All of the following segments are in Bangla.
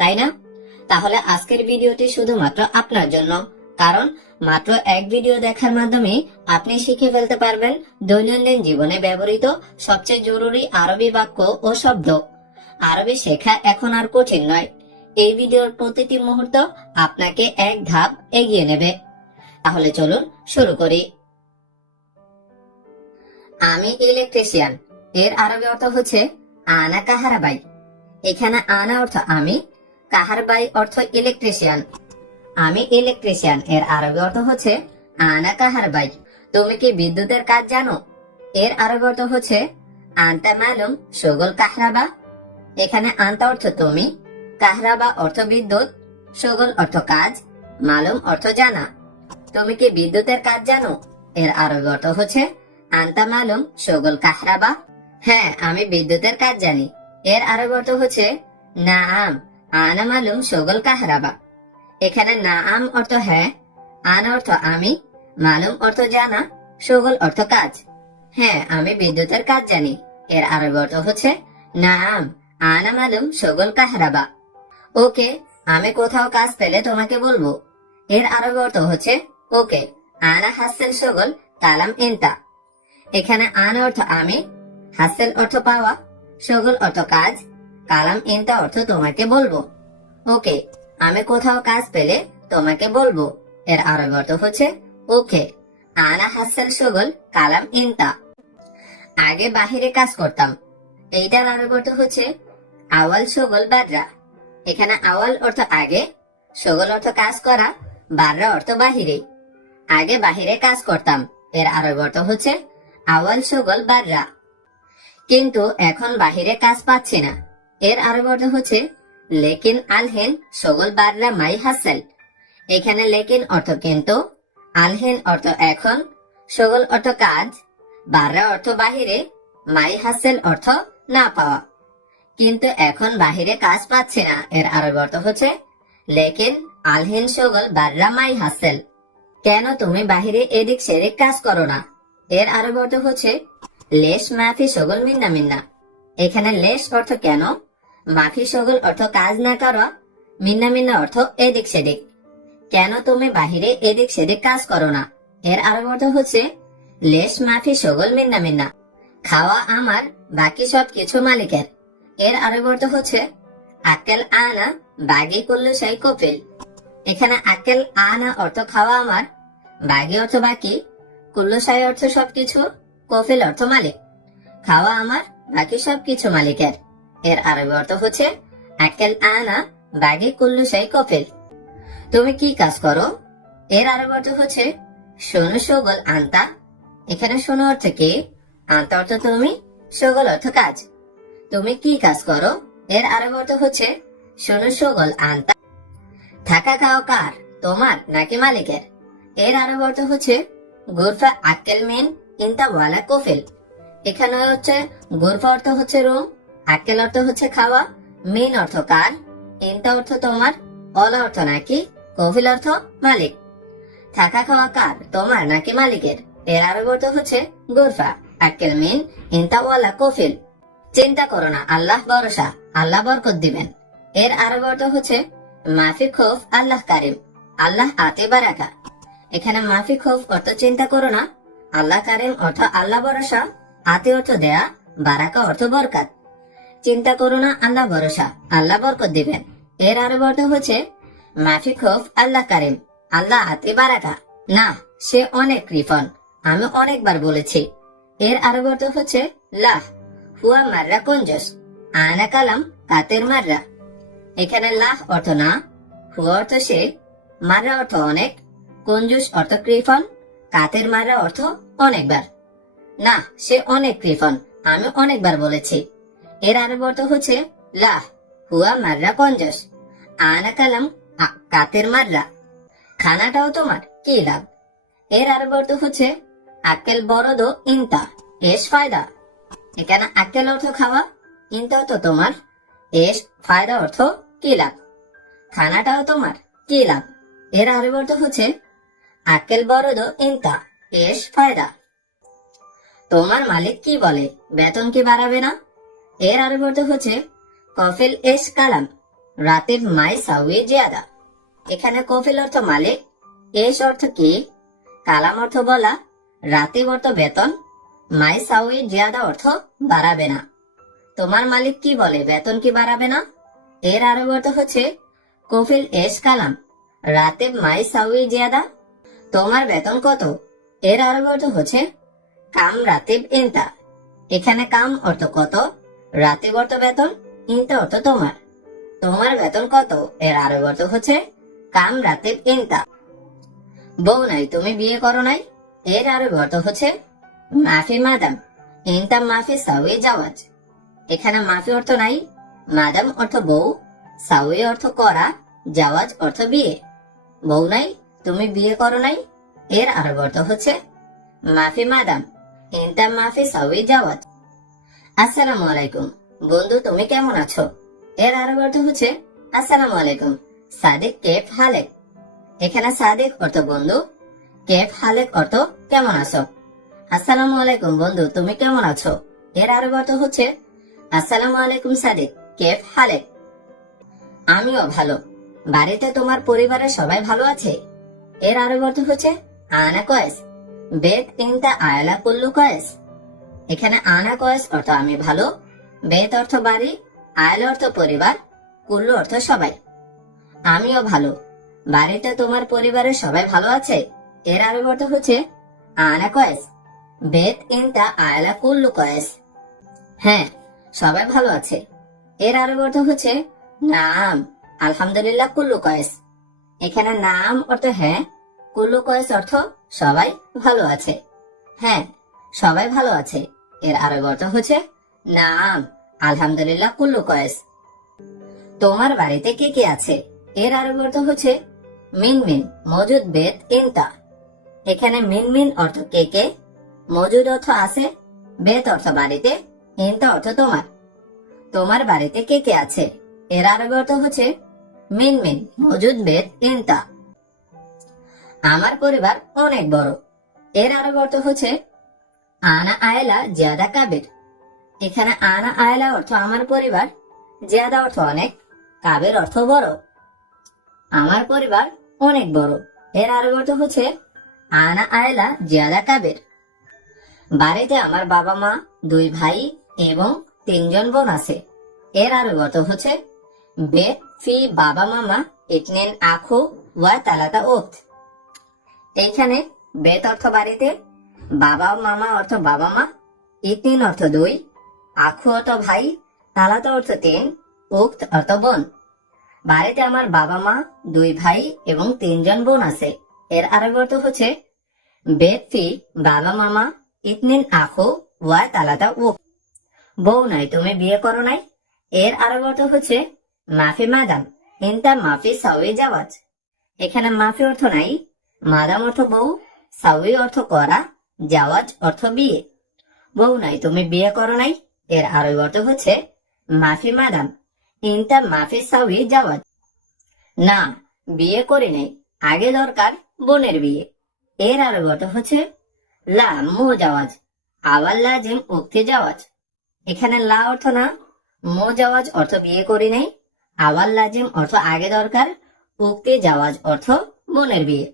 তাই না? তাহলে আজকের ভিডিওটি শুধুমাত্র আপনার জন্য। কারণ মাত্র এক ভিডিও দেখার মাধ্যমে আপনি শিখে ফেলতে পারবেন দৈনন্দিন জীবনে ব্যবহৃত সবচেয়ে জরুরি আরবি বাক্য ও শব্দ। আরবি শেখা এখন আর কঠিন নয়। এই ভিডিওর প্রতিটি মুহূর্ত আপনাকে এক ধাপ এগিয়ে নেবে। তাহলে চলুন শুরু করি। আমি ইলেকট্রিশিয়ান এর আরবি অর্থ হচ্ছে, আনা কাহারাবাই এখানে আনা অর্থ আমি কাহারবাই অর্থ ইলেকট্রিশিয়ান আমি ইলেকট্রিশিয়ান এর আরবি অর্থ হচ্ছে আনা কাহারবাই তুমি কি বিদ্যুতের কাজ জানো? এর আরবি অর্থ হচ্ছে আনতা মালুম, সগল কাহরাবা এখানে আনতা অর্থ তুমি কাহরাবা অর্থ বিদ্যুৎ, সগল অর্থ কাজ, মালুম অর্থ জানা। তুমি কি বিদ্যুতের কাজ জানো? এর আরবি অর্থ হচ্ছে আনতা মালুম, সগল কাহরাবা হ্যাঁ আমি বিদ্যুতের কাজ জানি। এর আরবি অর্থ হচ্ছে না আম কাহরাবা। এখানে অর্থ হ্যাঁ আন অর্থ আমি, মালুম অর্থ জানা অর্থ কাজ। হ্যাঁ আমি বিদ্যুতের কাজ জানি। এর আরবি অর্থ হচ্ছে না আম আনা কাহরাবা। ওকে, আমি কোথাও কাজ পেলে তোমাকে বলব। এর আরবি অর্থ হচ্ছে ওকে, আনা হাসেল সগল কালাম ইন্তা এখানে আন অর্থ আমি, হাসেল অর্থ পাওয়া সগল অর্থ কাজ কালাম ইন্তা অর্থ তোমাকে বলব। ওকে, আমি কোথাও কাজ পেলে তোমাকে বলব। এর আরবি অর্থ হচ্ছে, ওকে, আনা হাসেল সগল, কালাম ইন্তা আগে বাহিরে কাজ করতাম। এইটার আরবি অর্থ হচ্ছে, আওয়াল সগল বাদরা। এখানে আওয়াল অর্থ আগে, সগল অর্থ কাজ করা বাররা অর্থ বাহিরে। আগে বাহিরে কাজ করতাম, এর আরবি অর্থ হচ্ছে, আওয়াল সগল বাররা কিন্তু এখন বাহিরে কাজ পাচ্ছি না। এর আরবি অর্থ হচ্ছে, লেকিন আলহেন সগল বাররা মাই হাসেল। এখানে লেকিন অর্থ কিন্তু আলহেন অর্থ এখন সগল অর্থ কাজ বাররা অর্থ বাহিরে মাই হাসেল অর্থ না পাওয়া কিন্তু এখন বাহিরে কাজ পাচ্ছে না। এর আরবি অর্থ হচ্ছে, লেকিন আলহেন সগল বাররা মাই হাসেল কেন তুমি বাহিরে এদিক সেদিক কাজ করো না? এর আরবি অর্থ হচ্ছে, লেশ মাফি সগল মিন্না মিন্না এখানে লেশ অর্থ কেন? মাফি সগল অর্থ কাজ না করা, মিন্না মিন্না অর্থ এদিক সেদিক। কেন তুমি বাহিরে এদিক সেদিক কাজ করো না? এর আরবি অর্থ হচ্ছে, লেশ মাফি সগল মিন্না মিন্না। খাওয়া আমার, বাকি সব কিছু মালিকের। এর আরবি অর্থ হচ্ছে আকেল আনা, বাগি করলে সেই কপিল এখানে আকেল আনা অর্থ খাওয়া আমার, বাগি অর্থ বাকি কুল্লসাই অর্থ সবকিছু, কফিল অর্থ মালিক। খাওয়া আমার, বাকি সবকিছু মালিকের। এর আরবি অর্থ হচ্ছে আকেল আনা বাগি কুল্লুসাই কফিল। তুমি কি কাজ করো? এর আরবি অর্থ হচ্ছে, শোনো সগল আন্তা। এখানে শোনো অর্থ কি? আন্তা অর্থ তুমি, সগল অর্থ কাজ। তুমি কি কাজ করো? এর আরবি অর্থ হচ্ছে, শোনো সগল আন্তা। থাকা খাওয়া কার? তোমার নাকি মালিকের? এর আরবি অর্থ হচ্ছে, গুরফা আক্কেল মেন ইন্তা ওয়ালা কোফিল। এখানে হচ্ছে, গুরফা অর্থ হচ্ছে রুম। আক্কেল অর্থ হচ্ছে খাওয়া মেন অর্থ কার ইন্তা অর্থ তোমার অলা অর্থ নাকি, কফিল অর্থ মালিক। থাকা খাওয়া কার, তোমার নাকি মালিকের, এর আরবি অর্থ হচ্ছে গুরফা আক্কেল মেন ইন্তা ওয়ালা কোফিল। চিন্তা করো না, আল্লাহ ভরসা, আল্লাহ বরকত দিবেন। এর আরবি অর্থ হচ্ছে মাফি খোফ, আল্লাহ কারিম, আল্লাহ আতে বারাকা। এখানে মাফি খোফ অর্থ চিন্তা করো না, আল্লাহ কারিম অর্থ আল্লাহ ভরসা, আতে অর্থ দেয়া, বারাকা অর্থ বরকাত। চিন্তা করো না, আল্লাহ ভরসা। আল্লাহ বরকত দিবেন। এর আরবি অর্থ হচ্ছে মাফি খোফ আল্লাহ কারিম। আল্লাহ আতে বারাকা। না, সে অনেক কৃপন আমি অনেকবার বলেছি। এর আরবি অর্থ হচ্ছে লাহ হুয়া মাররা কঞ্জস। আনা কালাম কাতের মাররা। এখানে লাহ অর্থ না। হুয়া অর্থ সে। মাররা অর্থ অনেক। কঞ্জুস অর্থ কৃপন কাতের মাররা অর্থ অনেকবার। না, সে অনেক কৃপন আমি অনেকবার বলেছি। এর আরবি অর্থ হচ্ছে লাহ হুয়া মাররা কঞ্জস আনা কালাম কাতের মাররা। খানাটাও তোমার, কি লাভ? এর আরবি অর্থ হচ্ছে, আক্কেল বড়দ ইন্তা, এস ফায়দা। এখানে আক্কেল অর্থ খাওয়া, ইন্তা অর্থ তোমার, এস ফায়দা অর্থ কি লাভ? খানাটাও তোমার, কি লাভ? এর আরবি অর্থ হচ্ছে, আক্কেল বড়দ ইন্তা, এস ফায়দা। তোমার মালিক কি বলে? বেতন কি বাড়াবে না? এর আরবি অর্থ হচ্ছে কফিল এস কালাম রাতেব মাই সাউই জিয়াদা। এখানে কফিল অর্থ মালিক, এস অর্থ কি, কালাম অর্থ বলা রাতে অর্থ বেতন মাই সাউই জিয়াদা অর্থ বাড়াবে না। তোমার মালিক কি বলে, বেতন কি বাড়াবে না? এর আরও অর্থ হচ্ছে কফিল এস কালাম রাতে মাই সাউই জিয়াদা। তোমার বেতন কত? এর আরও অর্থ হচ্ছে কাম রাতিব ইন্তা এখানে কাম অর্থ কত? অর্থ বেতন? ইন্তা অর্থ তোমার। তোমার বেতন কত? এর আরও অর্থ হচ্ছে কাম রাতিব ইন্তা। বউ নাই, তুমি বিয়ে করো নাই। এর আরও অর্থ হচ্ছে মাফি মাদাম। ইন্তা মাফি সাউই জাওয়াজ। এখানে মাফি অর্থ নাই, মাদাম অর্থ বউ সাউই অর্থ করা, জাওয়াজ অর্থ বিয়ে। বউ নাই, তুমি বিয়ে করো নাই। এর আরও অর্থ হচ্ছে মাফি মাদাম। ইন্তা মাফি সাউই জাওয়াজ। আসসালামু আলাইকুম। বন্ধু, তুমি কেমন আছো? এর আরও অর্থ হচ্ছে, আসসালামু আলাইকুম। সাদিক, কেফ হালেক। এখানে সাদিক অর্থ বন্ধু, কেফ হালেক অর্থ কেমন আছো? আসসালামু আলাইকুম বন্ধু, তুমি কেমন আছো? এর আরও অর্থ হচ্ছে, আসসালামু আলাইকুম সাদিক, কেফ হালেক। আমিও ভালো। বাড়িতে তোমার পরিবারের সবাই ভালো আছে? এর আরও অর্থ হচ্ছে, আনা কয়েস। বেদ ইনতা আয়লা কুল্লু কয়েস। এখানে আনা কয়েস অর্থ আমি ভালো, বেত অর্থ বাড়ি আয়লা অর্থ পরিবার, কুল্লু অর্থ সবাই। আমিও ভালো। বাড়িতে তোমার পরিবারের সবাই ভালো আছে? এর আরও অর্থ হচ্ছে আনা কয়েস বেদ ইনতা আয়লা কুল্লু কয়েস হ্যাঁ সবাই ভালো আছে। এর আরও অর্থ হচ্ছে নাম, আলহামদুলিল্লাহ কুল্লু কয়েস এখানে নাম অর্থ হ্যাঁ কুল্লু কয়েস অর্থ সবাই ভালো আছে। হ্যাঁ সবাই ভালো আছে। এর আরও অর্থ হচ্ছে? নাম, আলহামদুলিল্লাহ, কুল্লু কয়েস। তোমার বাড়িতে কে কে আছে? এর আরও অর্থ হচ্ছে মিন মিন মজুদ বেদ ইনতা। এখানে মিন মিন অর্থ কে কে? মজুদ অর্থ আছে, বেদ অর্থ বাড়িতে, ইনতা অর্থ তোমার। তোমার বাড়িতে কে কে আছে? এর আরও অর্থ হচ্ছে মিন মিন মজুদ বেদ ইনতা। আমার পরিবার অনেক বড়। এর আরও অর্থ হচ্ছে আনা আয়লা জিয়াদা কাবের। এখানে আনা আয়লা অর্থ আমার পরিবার, জিয়াদা অর্থ অনেক, কাবের অর্থ বড়। আমার পরিবার অনেক বড়। এর আরও অর্থ হচ্ছে আনা আয়লা জিয়াদা কাবের। বাড়িতে আমার বাবা মা, দুই ভাই এবং তিনজন বোন আছে। এর আরও অর্থ হচ্ছে বে ফি বাবা মামা ইটনেন আখু ওয়া তালাতা ওথ এইখানে বেত অর্থ বাড়িতে বাবা মামা অর্থ বাবা মা ইতিন অর্থ দুই, আখু অর্থ ভাই, তালাত অর্থ তিন, উক্ত অর্থ বোন। বাড়িতে আমার বাবা মা, দুই ভাই এবং তিনজন বোন আছে। এর আরেক অর্থ হচ্ছে বেদ ফি, বাবা মামা, ইতনিন আখু ওয়া তালাতা উক। বউ নাই, তুমি বিয়ে করো নাই। এর আরেক অর্থ হচ্ছে মাফি মাদাম, ইনতা মাফি সাউই জাওয়াজ এখানে মাফি অর্থ নাই, মাদাম অর্থ বউ, সাউই অর্থ করা জাওয়াজ অর্থ বিয়ে। বউ নাই, তুমি বিয়ে করো নাই। এর আরও অর্থ হচ্ছে মাফি মাদাম। ইনতা মাফি সাউই জাওয়াজ না, বিয়ে করি নাই। আগে দরকার বোনের বিয়ে। এর আরও অর্থ হচ্ছে লা মো জাওয়াজ আওয়াল লাজিম উক্তি জাওয়াজ এখানে লা অর্থ না, মো জাওয়াজ অর্থ বিয়ে করি নাই। আওয়াল লাজিম অর্থ আগে দরকার, উক্তি জাওয়াজ অর্থ বোনের বিয়ে।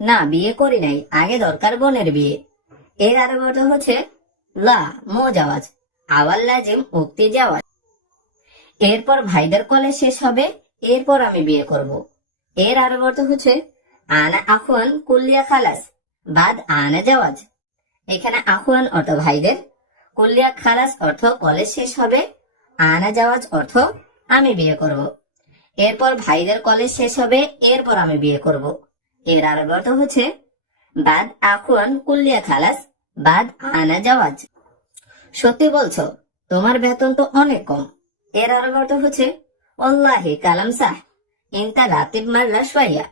না, বিয়ে করি নাই, আগে দরকার বোনের বিয়ে। এর আরও অর্থ হচ্ছে, লা মো জাওয়াজ আওয়াল লাজিম, উক্তি জাওয়াজ এরপর ভাইদের কলেজ শেষ হবে, এরপর আমি বিয়ে করব। এর আরও অর্থ হচ্ছে, আনা আখওয়ান কুল্লিয়া খালাস, বাদ আনা জাওয়াজ। এখানে আখওয়ান অর্থ ভাইদের, কুল্লিয়া খালাস অর্থ কলেজ শেষ হবে, আনা জাওয়াজ অর্থ আমি বিয়ে করব। এরপর ভাইদের কলেজ শেষ হবে, এরপর আমি বিয়ে করব। এর আরও অর্থ হচ্ছে বাদ আখওয়ান কুল্লিয়া খালাস, বাদ আনা জাওয়াজ। সত্যি বলছো, তোমার বেতন তো অনেক কম। এর আরও অর্থ হচ্ছে অল্লাহি কালাম সাহ ইনতা রাতিব মাররা সোয়াইয়া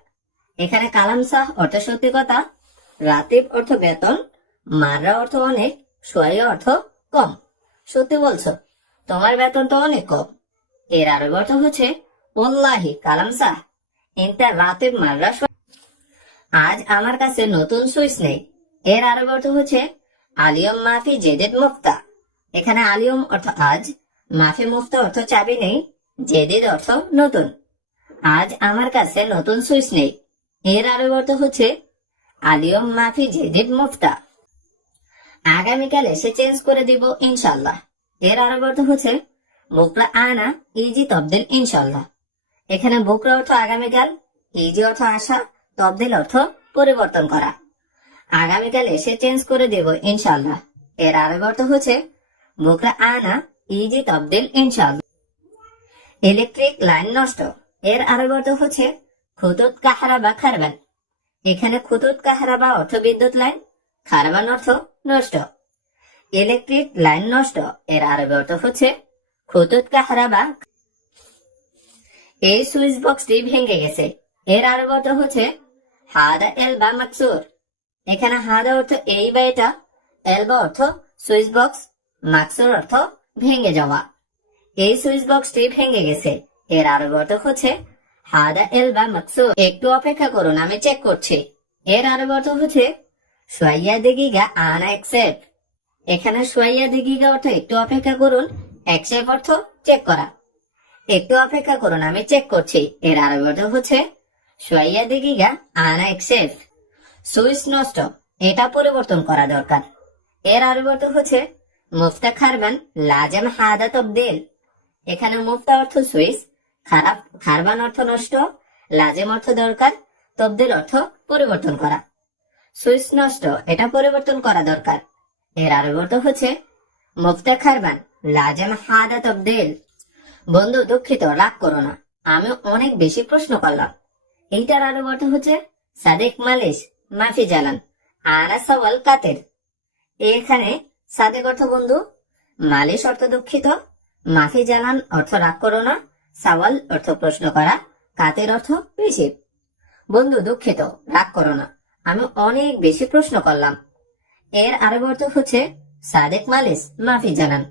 এখানে কালাম সাহ অর্থ সত্যি কথা, রাতিব অর্থ বেতন, মাররা অর্থ অনেক সোয়াইয়া অর্থ কম। সত্যি বলছো, তোমার বেতন তো অনেক কম। এর আরও অর্থ হচ্ছে অল্লাহি কালাম সাহ ইনতা রাতিব মাররা আজ আমার কাছে নতুন সুইচ নেই। এর আরও অর্থ হচ্ছে আলিয়ম মাফি জেদেদ মুফতা। এখানে আলিয়ম অর্থ আজ, মাফি মুফতা অর্থ চাবি নেই, জেদিদ অর্থ নতুন। আজ আমার কাছে নতুন সুইচ নেই। এর আরব অর্থ হচ্ছে আলিয়ম মাফি জেদিদ মুফতা। আগামীকাল এসে চেঞ্জ করে দিব ইনশাল্লাহ এর আরব অর্থ হচ্ছে বুকরা আনা, ইজি তবদিল ইনশাল্লাহ এখানে বুকরা অর্থ আগামীকাল, ইজি অর্থ আসা তবদিল অর্থ পরিবর্তন করা। আগামীকাল এসে চেঞ্জ করে দেব ইনশাল্লাহ এর আরব অর্থ হচ্ছে, বুকরা আনা ইজি তবদিল ইনশাল্লাহ ইলেকট্রিক লাইন নষ্ট। এর আরব অর্থ হচ্ছে, খুতুত কাহারা বা খারবান। এখানে খুতুত কাহারা বা অর্থ বিদ্যুৎ লাইন খারবান অর্থ নষ্ট। ইলেকট্রিক লাইন নষ্ট। এর আরব অর্থ হচ্ছে, খুতুত কাহারা বা এই সুইচ বক্সটি ভেঙে গেছে। এর আরব অর্থ হচ্ছে হাদা এল বা মাকসুর। এখানে হাদা অর্থ এই বা এটা, এল বা অর্থ সুইচ বক্স, মাকসুর অর্থ ভেঙে যাওয়া। এই সুইচ বক্সটি ভেঙে গেছে। এর আরব অর্থ হচ্ছে, হাদা এল বা মাকসুর। একটু অপেক্ষা করুন, আমি চেক করছি। এর আরব অর্থ হচ্ছে, সোয়াইয়া দিগিগা আনা একসেপ্ট। এখানে সোয়াইয়া দিগিগা অর্থ একটু অপেক্ষা করুন একসেপ অর্থ চেক করা। একটু অপেক্ষা করুন, আমি চেক করছি। এর আরব অর্থ হচ্ছে সোয়াইয়া দিগিগা আনা একসেপ সুইচ নষ্ট, এটা পরিবর্তন করা দরকার। এর আরব অর্থ হচ্ছে, মুফতা খারবান লাজেম হাদা তবদিল এখানে মুফতা অর্থ সুইচ, খারাপ, খারবান অর্থ নষ্ট, লাজেম অর্থ দরকার, তবদিল অর্থ পরিবর্তন করা। সুইচ নষ্ট, এটা পরিবর্তন করা দরকার। এর আরব অর্থ হচ্ছে, মুফতা খারবান লাজেম হাদা তবদিল বন্ধু, দুঃখিত, রাগ করো না। আমি অনেক বেশি প্রশ্ন করলাম। এইটার আরও অর্থ হচ্ছে সাদেক মালিশ, মাফি জালান আনা সওয়াল কাতের। এখানে সাদেক অর্থ বন্ধু, মালিশ অর্থ দুঃখিত, মাফি জালান অর্থ রাগ করো না, সওয়াল অর্থ প্রশ্ন করা, কাতের অর্থ বেশি বন্ধু, দুঃখিত, রাগ করো না, আমি অনেক বেশি প্রশ্ন করলাম। এর আরও অর্থ হচ্ছে সাদেক মালিশ, মাফি জানান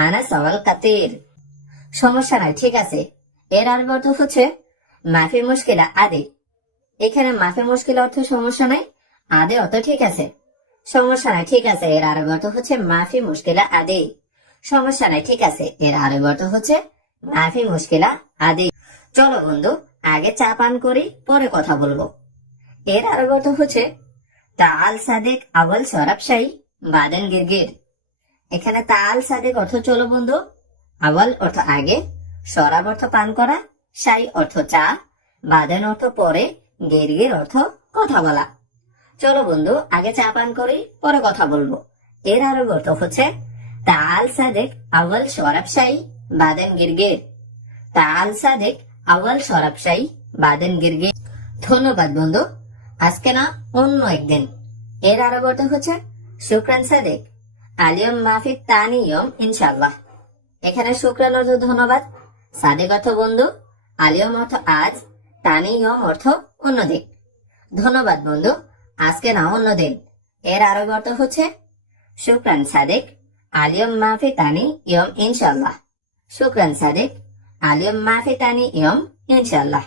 আনা সওয়াল কাতের। সমস্যা নাই, ঠিক আছে। এর আরব অর্থ হচ্ছে মাফি মুশকিলা আদি। এখানে মাফি মুশকিল অর্থ সমস্যা নাই, আদে অত ঠিক আছে। সমস্যা নাই, ঠিক আছে, এর আরব অর্থ হচ্ছে মাফি মুশকিলা আদি। সমস্যা নাই, ঠিক আছে, এর আরব অর্থ হচ্ছে মাফি মুশকিলা আদি। চলো বন্ধু, আগে চা পান করি, পরে কথা বলব। এর আরব অর্থ হচ্ছে তাল সাদেক আওয়াল সরাব শাহী বাদেন গিরগির। এখানে তাল সাদেক অর্থ, চলো বন্ধু আওয়াল অর্থ আগে সরাব অর্থ পান করা শাই অর্থ চা বাদেন অর্থ পরে গিরগির অর্থ কথা বলা। চলো বন্ধু, আগে চা পান করি, পরে কথা বলব। এর আরও অর্থ হচ্ছে, তাল সাদেক আওয়াল সরাব শাহী বাদেন গিরগির। তাল সাদেক আওয়াল সরাব শাহী বাদেন গিরগির। ধন্যবাদ বন্ধু, আজকে না অন্য একদিন। এর আরও অর্থ হচ্ছে, শুক্রান সাদেক, আলিয়ম মাফি তানিয়ম ইনশাল্লাহ এখানে শুক্রান অর্থ ধন্যবাদ। সাদেক অর্থ বন্ধু আলিয়ম অর্থ আজ তানিয়ম অর্থ অন্যদিন ধন্যবাদ বন্ধু, আজকে না অন্যদিন এর আরব অর্থ হচ্ছে, শুক্রান সাদেক আলিয়ম মাফি তানি ইয়ম ইনশাল্লাহ শুক্রান সাদেক আলিয়ম মাফি তানি ইয়ম ইনশাল্লাহ